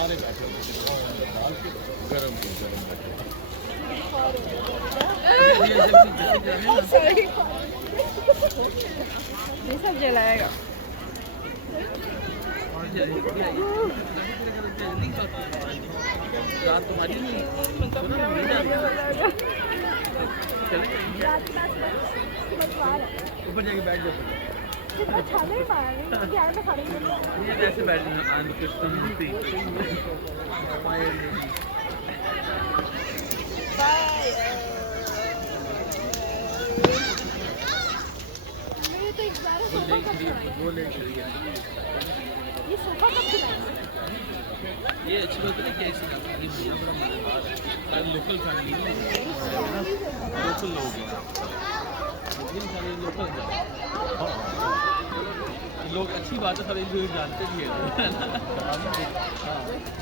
सारे बैठे डाल के गरम ये सब जलाएगा। रात तुम्हारी नहीं ऊपर जाके बैठ जाओ कैसे बैठना ये सोफा कब खिलाएंगे? ये अच्छी बात है कि ऐसी लोकल फैमिली लोकल लोग लोग अच्छी बात है, सारे जानते भी हैं।